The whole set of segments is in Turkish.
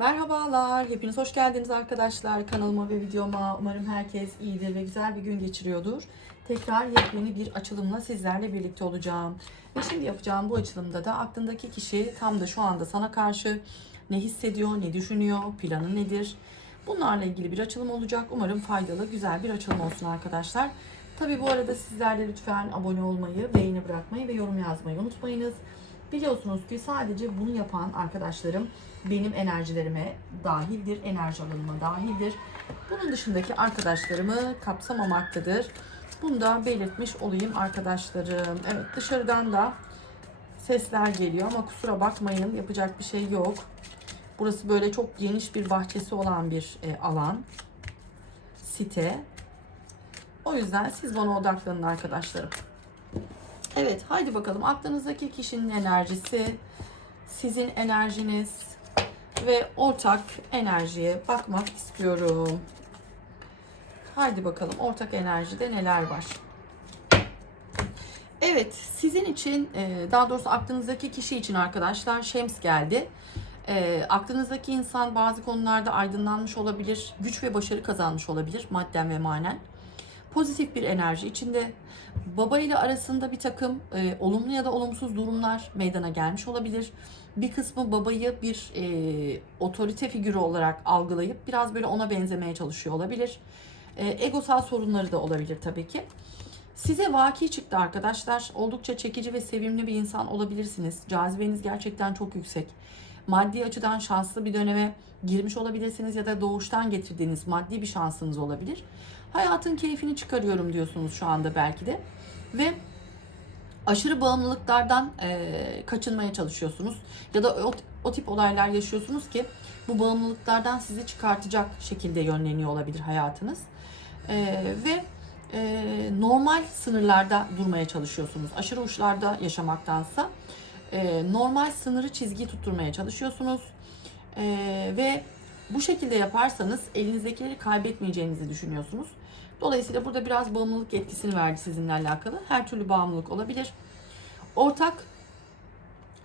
Merhabalar, hepiniz hoş geldiniz arkadaşlar kanalıma ve videoma. Umarım herkes iyidir ve güzel bir gün geçiriyordur. Tekrar yepyeni bir açılımla sizlerle birlikte olacağım. Ve şimdi yapacağım bu açılımda da aklındaki kişi tam da şu anda sana karşı ne hissediyor, ne düşünüyor, planı nedir? Bunlarla ilgili bir açılım olacak. Umarım faydalı, güzel bir açılım olsun arkadaşlar. Tabi bu arada sizler de lütfen abone olmayı, beğeni bırakmayı ve yorum yazmayı unutmayınız. Biliyorsunuz ki sadece bunu yapan arkadaşlarım benim enerjilerime dahildir, enerji alanıma dahildir. Bunun dışındaki arkadaşlarımı kapsamamaktadır. Bunu da belirtmiş olayım arkadaşlarım. Evet dışarıdan da sesler geliyor ama kusura bakmayın yapacak bir şey yok. Burası böyle çok geniş bir bahçesi olan bir e, alan. Site. O yüzden siz bana odaklanın arkadaşlarım. Evet haydi bakalım aklınızdaki kişinin enerjisi, sizin enerjiniz ve ortak enerjiye bakmak istiyorum. Haydi bakalım ortak enerjide neler var? Evet sizin için e, daha doğrusu aklınızdaki kişi için arkadaşlar Şems geldi. E, aklınızdaki insan bazı konularda aydınlanmış olabilir, güç ve başarı kazanmış olabilir madden ve manen. Pozitif bir enerji içinde. Baba ile arasında bir takım e, olumlu ya da olumsuz durumlar meydana gelmiş olabilir. Bir kısmı babayı bir e, otorite figürü olarak algılayıp biraz böyle ona benzemeye çalışıyor olabilir. E, egosal sorunları da olabilir tabii ki. Size vaki çıktı arkadaşlar. Oldukça çekici ve sevimli bir insan olabilirsiniz. Cazibeniz gerçekten çok yüksek. Maddi açıdan şanslı bir döneme girmiş olabilirsiniz ya da doğuştan getirdiğiniz maddi bir şansınız olabilir. Hayatın keyfini çıkarıyorum diyorsunuz şu anda belki de. Ve aşırı bağımlılıklardan e, kaçınmaya çalışıyorsunuz. Ya da o, o tip olaylar yaşıyorsunuz ki bu bağımlılıklardan sizi çıkartacak şekilde yönleniyor olabilir hayatınız. E, ve e, normal sınırlarda durmaya çalışıyorsunuz. Aşırı uçlarda yaşamaktansa e, normal sınırı çizgi tutturmaya çalışıyorsunuz. E, ve bu şekilde yaparsanız elinizdekileri kaybetmeyeceğinizi düşünüyorsunuz. Dolayısıyla burada biraz bağımlılık etkisini verdi sizinle alakalı. Her türlü bağımlılık olabilir. Ortak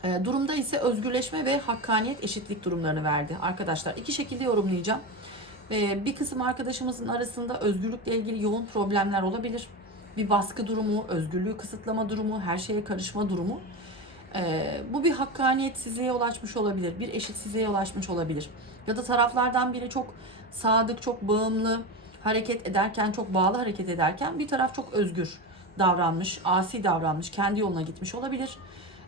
e, durumda ise özgürleşme ve hakkaniyet eşitlik durumlarını verdi. Arkadaşlar iki şekilde yorumlayacağım. E, bir kısım arkadaşımızın arasında özgürlükle ilgili yoğun problemler olabilir. Bir baskı durumu, özgürlüğü kısıtlama durumu, her şeye karışma durumu. E, bu bir hakkaniyetsizliğe yol açmış olabilir, bir eşitsizliğe yol açmış olabilir. Ya da taraflardan biri çok sadık, çok bağımlı, hareket ederken, çok bağlı hareket ederken bir taraf çok özgür davranmış, asi davranmış, kendi yoluna gitmiş olabilir.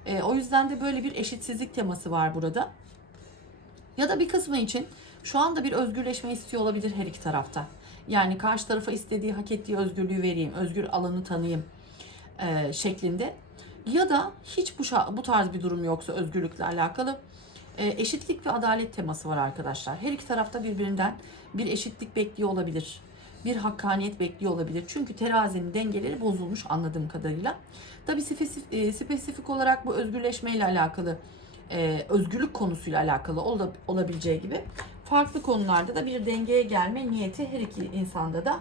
E, o yüzden de böyle bir eşitsizlik teması var burada. Ya da bir kısmı için şu anda bir özgürleşme istiyor olabilir her iki tarafta. Yani karşı tarafa istediği, hak ettiği özgürlüğü vereyim, özgür alanı tanıyayım e, şeklinde. Ya da hiç bu, bu tarz bir durum yoksa özgürlükle alakalı e, eşitlik ve adalet teması var arkadaşlar. Her iki tarafta birbirinden bir eşitlik bekliyor olabilir. Bir hakkaniyet bekliyor olabilir. Çünkü terazinin dengeleri bozulmuş anladığım kadarıyla. Tabi spesifik, e, spesifik olarak bu özgürleşmeyle alakalı, e, özgürlük konusuyla alakalı ol, olabileceği gibi farklı konularda da bir dengeye gelme niyeti her iki insanda da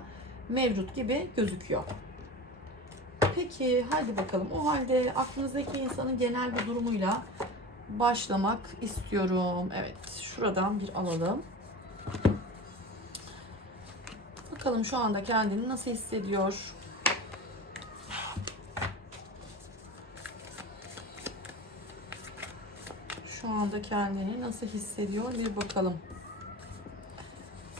mevcut gibi gözüküyor. Peki hadi bakalım. O halde aklınızdaki insanın genel bir durumuyla başlamak istiyorum. Evet, şuradan bir alalım. Bakalım şu anda kendini nasıl hissediyor? Şu anda kendini nasıl hissediyor bir bakalım.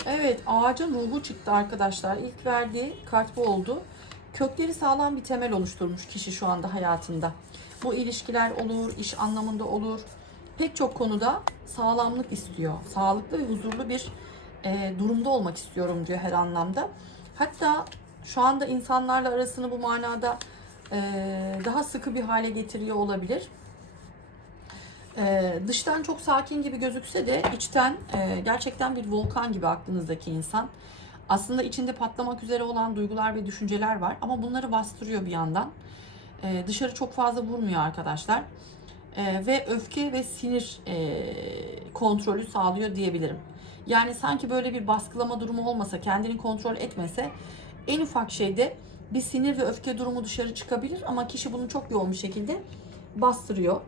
Evet, ağacın ruhu çıktı arkadaşlar. İlk verdiği kart bu oldu. Kökleri sağlam bir temel oluşturmuş kişi şu anda hayatında. Bu ilişkiler olur, iş anlamında olur. Pek çok konuda sağlamlık istiyor. Sağlıklı ve huzurlu bir e, durumda olmak istiyorum diyor her anlamda. Hatta şu anda insanlarla arasını bu manada e, daha sıkı bir hale getiriyor olabilir. E, dıştan çok sakin gibi gözükse de içten e, gerçekten bir volkan gibi aklınızdaki insan. Aslında içinde patlamak üzere olan duygular ve düşünceler var ama bunları bastırıyor bir yandan. E, dışarı çok fazla vurmuyor arkadaşlar. E, ve öfke ve sinir e, kontrolü sağlıyor diyebilirim. Yani sanki böyle bir baskılama durumu olmasa, kendini kontrol etmese en ufak şeyde bir sinir ve öfke durumu dışarı çıkabilir ama kişi bunu çok yoğun bir şekilde bastırıyor.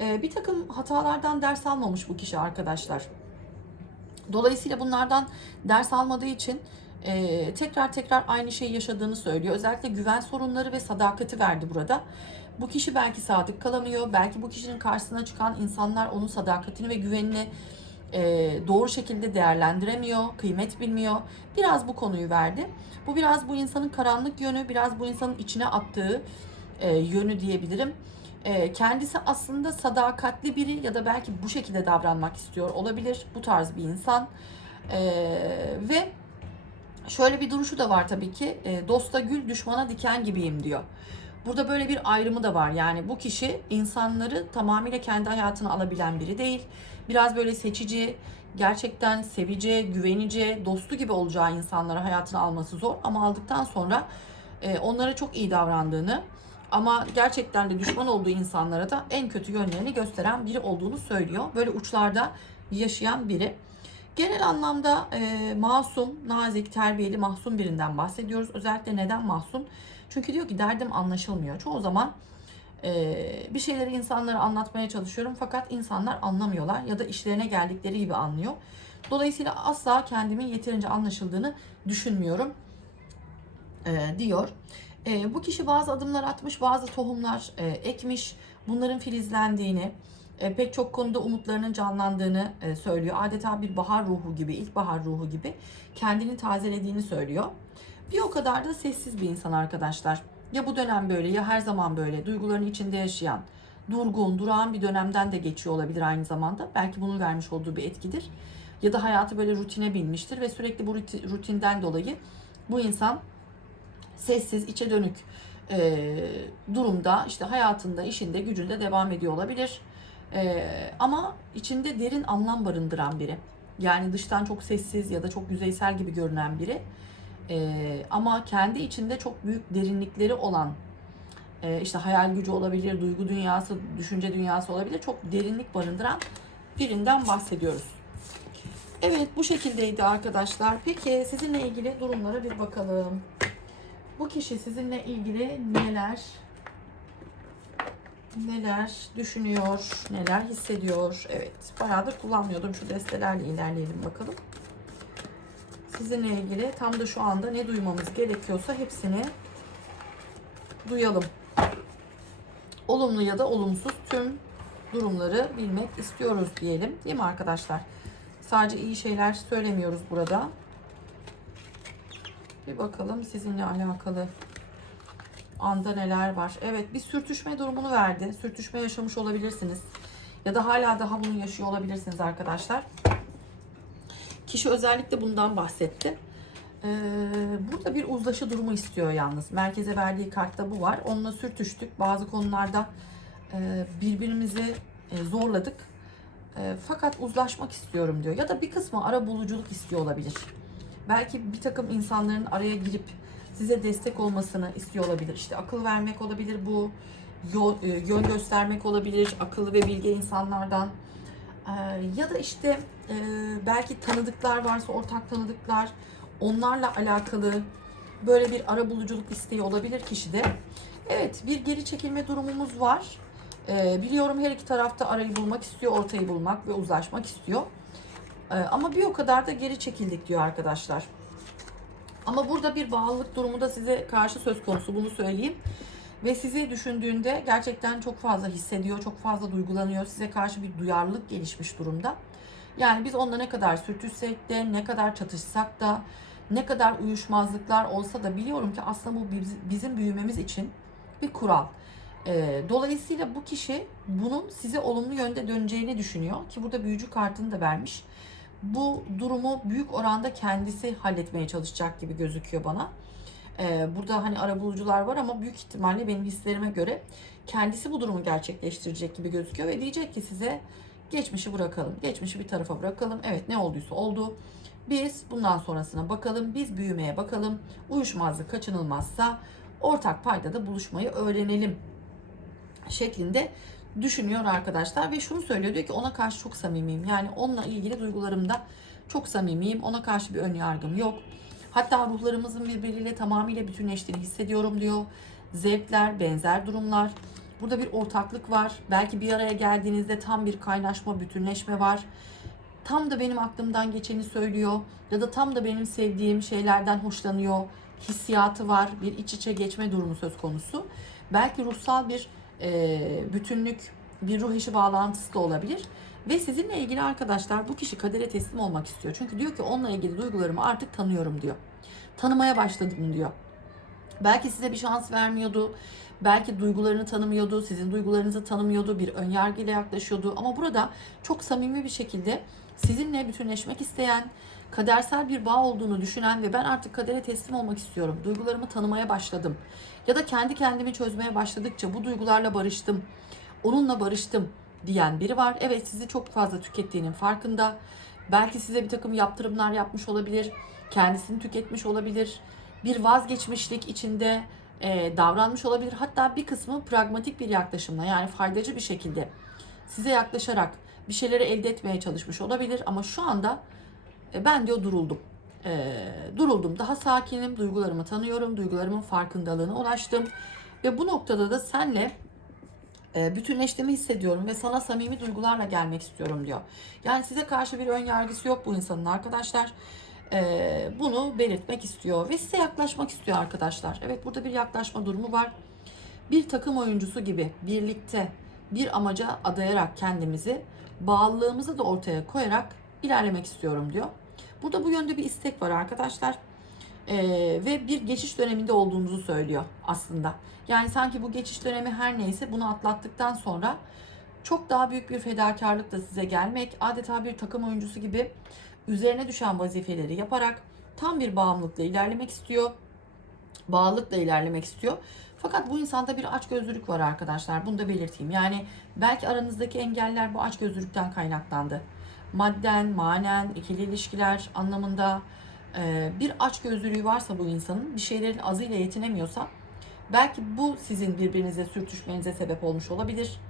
E, bir takım hatalardan ders almamış bu kişi arkadaşlar. Dolayısıyla bunlardan ders almadığı için e, tekrar tekrar aynı şeyi yaşadığını söylüyor. Özellikle güven sorunları ve sadakati verdi burada. Bu kişi belki sadık kalamıyor. Belki bu kişinin karşısına çıkan insanlar onun sadakatini ve güvenini e, doğru şekilde değerlendiremiyor, kıymet bilmiyor. Biraz bu konuyu verdi. Bu biraz bu insanın karanlık yönü, biraz bu insanın içine attığı e, yönü diyebilirim. E, kendisi aslında sadakatli biri ya da belki bu şekilde davranmak istiyor olabilir. Bu tarz bir insan. E, ve şöyle bir duruşu da var tabii ki. E, dosta gül, düşmana diken gibiyim diyor. Burada böyle bir ayrımı da var. Yani bu kişi insanları tamamıyla kendi hayatına alabilen biri değil. Biraz böyle seçici, gerçekten sevici, güvenici, dostu gibi olacağı insanları hayatına alması zor. Ama aldıktan sonra e, onlara çok iyi davrandığını ama gerçekten de düşman olduğu insanlara da en kötü yönlerini gösteren biri olduğunu söylüyor. Böyle uçlarda yaşayan biri. Genel anlamda e, masum, nazik, terbiyeli, mahzun birinden bahsediyoruz. Özellikle neden mahzun? Çünkü diyor ki derdim anlaşılmıyor. Çoğu zaman e, bir şeyleri insanlara anlatmaya çalışıyorum fakat insanlar anlamıyorlar ya da işlerine geldikleri gibi anlıyor. Dolayısıyla asla kendimin yeterince anlaşıldığını düşünmüyorum e, diyor. E, bu kişi bazı adımlar atmış, bazı tohumlar e, ekmiş. Bunların filizlendiğini, e, pek çok konuda umutlarının canlandığını e, söylüyor. Adeta bir bahar ruhu gibi, ilkbahar ruhu gibi kendini tazelediğini söylüyor. Bir o kadar da sessiz bir insan arkadaşlar. Ya bu dönem böyle ya her zaman böyle duyguların içinde yaşayan, durgun, durağan bir dönemden de geçiyor olabilir aynı zamanda. Belki bunun vermiş olduğu bir etkidir. Ya da hayatı böyle rutine binmiştir ve sürekli bu ruti- rutinden dolayı bu insan sessiz, içe dönük e, durumda işte hayatında, işinde, gücünde devam ediyor olabilir. E, ama içinde derin anlam barındıran biri. Yani dıştan çok sessiz ya da çok yüzeysel gibi görünen biri. E, ama kendi içinde çok büyük derinlikleri olan e, işte hayal gücü olabilir, duygu dünyası, düşünce dünyası olabilir. Çok derinlik barındıran birinden bahsediyoruz. Evet bu şekildeydi arkadaşlar. Peki sizinle ilgili durumlara bir bakalım. Bu kişi sizinle ilgili neler neler düşünüyor, neler hissediyor? Evet, bayağıdır kullanmıyordum. Şu destelerle ilerleyelim bakalım. Sizinle ilgili tam da şu anda ne duymamız gerekiyorsa hepsini duyalım. Olumlu ya da olumsuz tüm durumları bilmek istiyoruz diyelim. Değil mi arkadaşlar? Sadece iyi şeyler söylemiyoruz burada. Bir bakalım sizinle alakalı anda neler var. Evet bir sürtüşme durumunu verdi. Sürtüşme yaşamış olabilirsiniz. Ya da hala daha bunu yaşıyor olabilirsiniz arkadaşlar. Kişi özellikle bundan bahsetti. Ee, burada bir uzlaşı durumu istiyor yalnız. Merkeze verdiği kartta bu var. Onunla sürtüştük. Bazı konularda e, birbirimizi e, zorladık. E, fakat uzlaşmak istiyorum diyor. Ya da bir kısmı ara buluculuk istiyor olabilir belki bir takım insanların araya girip size destek olmasını istiyor olabilir. İşte akıl vermek olabilir bu, yol, e, yön göstermek olabilir akıllı ve bilge insanlardan. Ee, ya da işte e, belki tanıdıklar varsa ortak tanıdıklar onlarla alakalı böyle bir ara buluculuk isteği olabilir kişide. Evet bir geri çekilme durumumuz var. Biliyorum her iki tarafta arayı bulmak istiyor, ortayı bulmak ve uzlaşmak istiyor. Ee, ama bir o kadar da geri çekildik diyor arkadaşlar. Ama burada bir bağlılık durumu da size karşı söz konusu bunu söyleyeyim. Ve sizi düşündüğünde gerçekten çok fazla hissediyor, çok fazla duygulanıyor. Size karşı bir duyarlılık gelişmiş durumda. Yani biz onunla ne kadar sürtüşsek de, ne kadar çatışsak da, ne kadar uyuşmazlıklar olsa da biliyorum ki aslında bu bizim büyümemiz için bir kural. Ee, dolayısıyla bu kişi bunun size olumlu yönde döneceğini düşünüyor ki burada büyücü kartını da vermiş bu durumu büyük oranda kendisi halletmeye çalışacak gibi gözüküyor bana. Ee, burada hani arabulucular var ama büyük ihtimalle benim hislerime göre kendisi bu durumu gerçekleştirecek gibi gözüküyor ve diyecek ki size geçmişi bırakalım. Geçmişi bir tarafa bırakalım. Evet ne olduysa oldu. Biz bundan sonrasına bakalım. Biz büyümeye bakalım. Uyuşmazlık kaçınılmazsa ortak paydada buluşmayı öğrenelim şeklinde düşünüyor arkadaşlar ve şunu söylüyor diyor ki ona karşı çok samimiyim. Yani onunla ilgili duygularımda çok samimiyim. Ona karşı bir ön yargım yok. Hatta ruhlarımızın birbiriyle tamamıyla bütünleştiğini hissediyorum diyor. Zevkler, benzer durumlar. Burada bir ortaklık var. Belki bir araya geldiğinizde tam bir kaynaşma, bütünleşme var. tam da benim aklımdan geçeni söylüyor ya da tam da benim sevdiğim şeylerden hoşlanıyor hissiyatı var. Bir iç içe geçme durumu söz konusu. Belki ruhsal bir e, bütünlük, bir ruh eşi bağlantısı da olabilir. Ve sizinle ilgili arkadaşlar bu kişi kadere teslim olmak istiyor. Çünkü diyor ki onunla ilgili duygularımı artık tanıyorum diyor. Tanımaya başladım diyor. Belki size bir şans vermiyordu. Belki duygularını tanımıyordu, sizin duygularınızı tanımıyordu, bir önyargıyla yaklaşıyordu. Ama burada çok samimi bir şekilde sizinle bütünleşmek isteyen, kadersel bir bağ olduğunu düşünen ve ben artık kadere teslim olmak istiyorum. Duygularımı tanımaya başladım. Ya da kendi kendimi çözmeye başladıkça bu duygularla barıştım. Onunla barıştım diyen biri var. Evet sizi çok fazla tükettiğinin farkında. Belki size bir takım yaptırımlar yapmış olabilir. Kendisini tüketmiş olabilir. Bir vazgeçmişlik içinde e, davranmış olabilir. Hatta bir kısmı pragmatik bir yaklaşımla yani faydacı bir şekilde size yaklaşarak bir şeyleri elde etmeye çalışmış olabilir. Ama şu anda e, ben diyor duruldum. E, duruldum. Daha sakinim. Duygularımı tanıyorum. Duygularımın farkındalığına ulaştım. Ve bu noktada da senle e, bütünleştiğimi hissediyorum ve sana samimi duygularla gelmek istiyorum diyor. Yani size karşı bir ön yargısı yok bu insanın arkadaşlar. E, bunu belirtmek istiyor ve size yaklaşmak istiyor arkadaşlar. Evet burada bir yaklaşma durumu var. Bir takım oyuncusu gibi birlikte bir amaca adayarak kendimizi bağlılığımızı da ortaya koyarak ilerlemek istiyorum diyor. Burada bu yönde bir istek var arkadaşlar. Ee, ve bir geçiş döneminde olduğunuzu söylüyor aslında. Yani sanki bu geçiş dönemi her neyse bunu atlattıktan sonra çok daha büyük bir fedakarlıkla size gelmek, adeta bir takım oyuncusu gibi üzerine düşen vazifeleri yaparak tam bir bağımlılıkla ilerlemek istiyor. Bağlılıkla ilerlemek istiyor. Fakat bu insanda bir açgözlülük var arkadaşlar. Bunu da belirteyim. Yani belki aranızdaki engeller bu açgözlülükten kaynaklandı. Madden, manen, ikili ilişkiler anlamında e, bir açgözlülüğü varsa bu insanın bir şeylerin azıyla yetinemiyorsa belki bu sizin birbirinize sürtüşmenize sebep olmuş olabilir.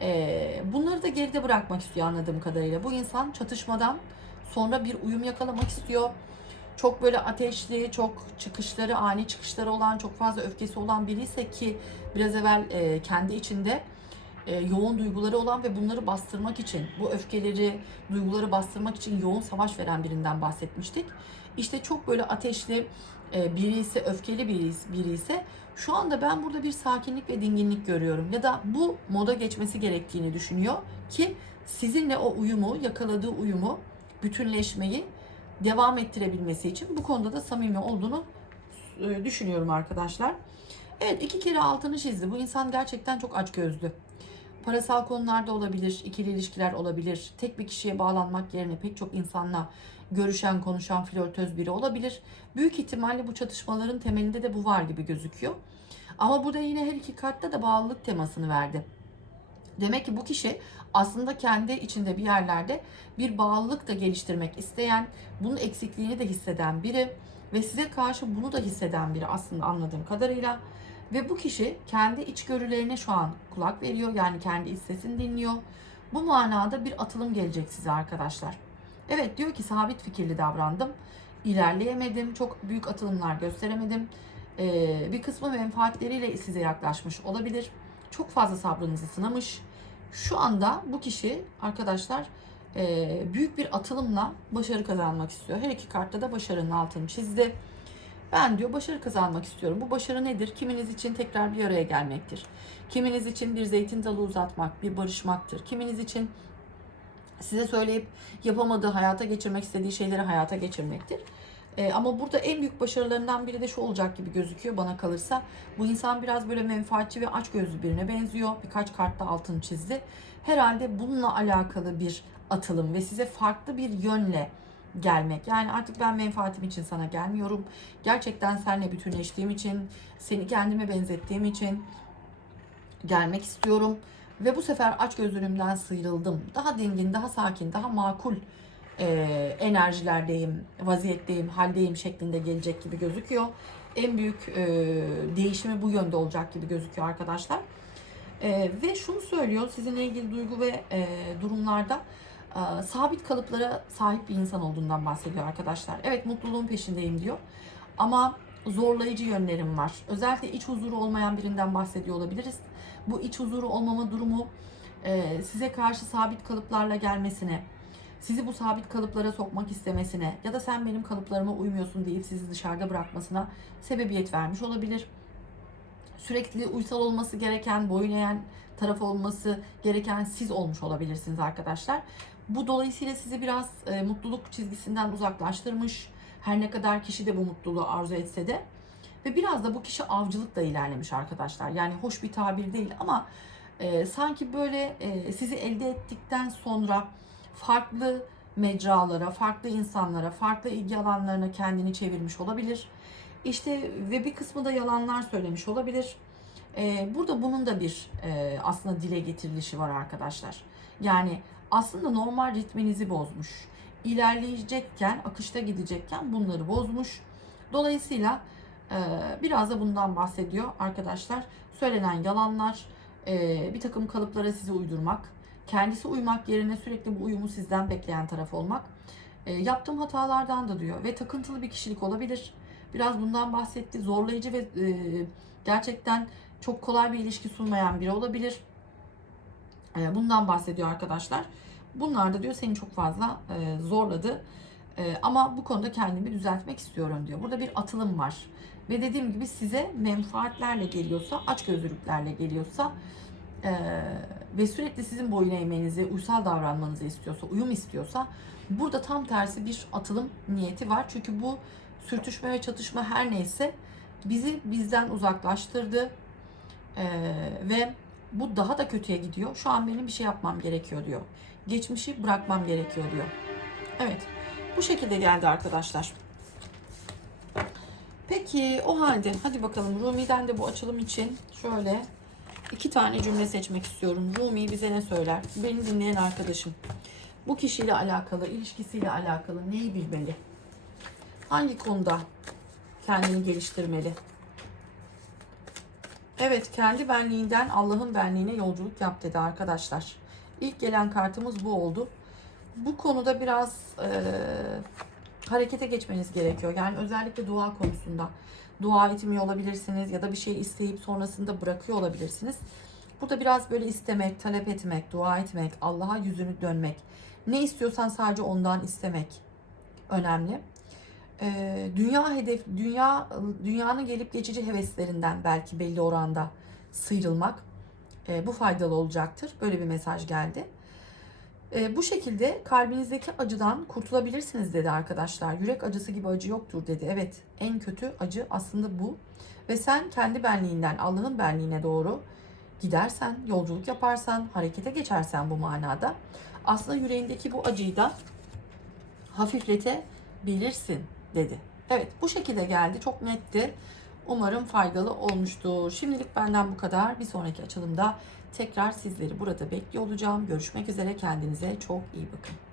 E, bunları da geride bırakmak istiyor anladığım kadarıyla. Bu insan çatışmadan sonra bir uyum yakalamak istiyor. Çok böyle ateşli, çok çıkışları, ani çıkışları olan, çok fazla öfkesi olan biri ise ki biraz evvel e, kendi içinde e, yoğun duyguları olan ve bunları bastırmak için, bu öfkeleri, duyguları bastırmak için yoğun savaş veren birinden bahsetmiştik. İşte çok böyle ateşli e, biri ise, öfkeli biri, biri ise şu anda ben burada bir sakinlik ve dinginlik görüyorum. Ya da bu moda geçmesi gerektiğini düşünüyor ki sizinle o uyumu, yakaladığı uyumu, bütünleşmeyi devam ettirebilmesi için bu konuda da samimi olduğunu e, düşünüyorum arkadaşlar. Evet iki kere altını çizdi. Bu insan gerçekten çok açgözlü. Parasal konularda olabilir, ikili ilişkiler olabilir. Tek bir kişiye bağlanmak yerine pek çok insanla görüşen, konuşan, flörtöz biri olabilir. Büyük ihtimalle bu çatışmaların temelinde de bu var gibi gözüküyor. Ama burada yine her iki kartta da bağlılık temasını verdi. Demek ki bu kişi aslında kendi içinde bir yerlerde bir bağlılık da geliştirmek isteyen, bunun eksikliğini de hisseden biri ve size karşı bunu da hisseden biri aslında anladığım kadarıyla. Ve bu kişi kendi içgörülerine şu an kulak veriyor. Yani kendi iç sesini dinliyor. Bu manada bir atılım gelecek size arkadaşlar. Evet diyor ki sabit fikirli davrandım. İlerleyemedim. Çok büyük atılımlar gösteremedim. Ee, bir kısmı menfaatleriyle size yaklaşmış olabilir. Çok fazla sabrınızı sınamış. Şu anda bu kişi arkadaşlar e, büyük bir atılımla başarı kazanmak istiyor. Her iki kartta da başarının altını çizdi. Ben diyor başarı kazanmak istiyorum. Bu başarı nedir? Kiminiz için tekrar bir araya gelmektir. Kiminiz için bir zeytin dalı uzatmak, bir barışmaktır. Kiminiz için size söyleyip yapamadığı, hayata geçirmek istediği şeyleri hayata geçirmektir. E, ama burada en büyük başarılarından biri de şu olacak gibi gözüküyor bana kalırsa. Bu insan biraz böyle menfaatçi ve açgözlü birine benziyor. Birkaç kartta altını çizdi. Herhalde bununla alakalı bir atılım ve size farklı bir yönle gelmek. Yani artık ben menfaatim için sana gelmiyorum. Gerçekten seninle bütünleştiğim için, seni kendime benzettiğim için gelmek istiyorum. Ve bu sefer aç gözlülüğümden sıyrıldım. Daha dingin, daha sakin, daha makul e, enerjilerdeyim, vaziyetteyim, haldeyim şeklinde gelecek gibi gözüküyor. En büyük e, değişimi bu yönde olacak gibi gözüküyor arkadaşlar. E, ve şunu söylüyor, sizinle ilgili duygu ve e, durumlarda e, sabit kalıplara sahip bir insan olduğundan bahsediyor arkadaşlar. Evet mutluluğun peşindeyim diyor. Ama zorlayıcı yönlerim var. Özellikle iç huzuru olmayan birinden bahsediyor olabiliriz. Bu iç huzuru olmama durumu e, size karşı sabit kalıplarla gelmesine, sizi bu sabit kalıplara sokmak istemesine ya da sen benim kalıplarıma uymuyorsun deyip sizi dışarıda bırakmasına sebebiyet vermiş olabilir. Sürekli uysal olması gereken, boyun eğen taraf olması gereken siz olmuş olabilirsiniz arkadaşlar. Bu dolayısıyla sizi biraz e, mutluluk çizgisinden uzaklaştırmış. Her ne kadar kişi de bu mutluluğu arzu etse de. Ve biraz da bu kişi avcılıkla ilerlemiş arkadaşlar. Yani hoş bir tabir değil ama e, sanki böyle e, sizi elde ettikten sonra farklı mecralara, farklı insanlara, farklı ilgi alanlarına kendini çevirmiş olabilir. İşte ve bir kısmı da yalanlar söylemiş olabilir. E, burada bunun da bir e, aslında dile getirilişi var arkadaşlar. Yani aslında normal ritminizi bozmuş. İlerleyecekken, akışta gidecekken bunları bozmuş. Dolayısıyla e, biraz da bundan bahsediyor arkadaşlar. Söylenen yalanlar, e, bir takım kalıplara sizi uydurmak, kendisi uymak yerine sürekli bu uyumu sizden bekleyen taraf olmak. E, yaptığım hatalardan da diyor ve takıntılı bir kişilik olabilir. Biraz bundan bahsetti. Zorlayıcı ve e, gerçekten çok kolay bir ilişki sunmayan biri olabilir. E, bundan bahsediyor arkadaşlar. Bunlar da diyor seni çok fazla e, zorladı. E, ama bu konuda kendimi düzeltmek istiyorum diyor. Burada bir atılım var. Ve dediğim gibi size menfaatlerle geliyorsa, açgözlülüklerle geliyorsa e, ve sürekli sizin boyun eğmenizi, uysal davranmanızı istiyorsa, uyum istiyorsa burada tam tersi bir atılım niyeti var. Çünkü bu sürtüşme ve çatışma her neyse bizi bizden uzaklaştırdı E, ve bu daha da kötüye gidiyor. Şu an benim bir şey yapmam gerekiyor diyor. Geçmişi bırakmam gerekiyor diyor. Evet. Bu şekilde geldi arkadaşlar. Peki o halde hadi bakalım Rumi'den de bu açılım için şöyle iki tane cümle seçmek istiyorum. Rumi bize ne söyler? Beni dinleyen arkadaşım. Bu kişiyle alakalı, ilişkisiyle alakalı neyi bilmeli? Hangi konuda kendini geliştirmeli? Evet, kendi benliğinden Allah'ın benliğine yolculuk yap dedi arkadaşlar. İlk gelen kartımız bu oldu. Bu konuda biraz e, harekete geçmeniz gerekiyor. Yani özellikle dua konusunda. Dua etmiyor olabilirsiniz ya da bir şey isteyip sonrasında bırakıyor olabilirsiniz. Burada biraz böyle istemek, talep etmek, dua etmek, Allah'a yüzünü dönmek. Ne istiyorsan sadece ondan istemek önemli. Ee, dünya hedef, dünya dünyanın gelip geçici heveslerinden belki belli oranda sıyrılmak e, bu faydalı olacaktır. Böyle bir mesaj geldi. E, bu şekilde kalbinizdeki acıdan kurtulabilirsiniz dedi arkadaşlar. Yürek acısı gibi acı yoktur dedi. Evet en kötü acı aslında bu. Ve sen kendi benliğinden Allah'ın benliğine doğru gidersen, yolculuk yaparsan, harekete geçersen bu manada aslında yüreğindeki bu acıyı da hafifletebilirsin dedi. Evet bu şekilde geldi. Çok netti. Umarım faydalı olmuştur. Şimdilik benden bu kadar. Bir sonraki açılımda tekrar sizleri burada bekliyor olacağım. Görüşmek üzere. Kendinize çok iyi bakın.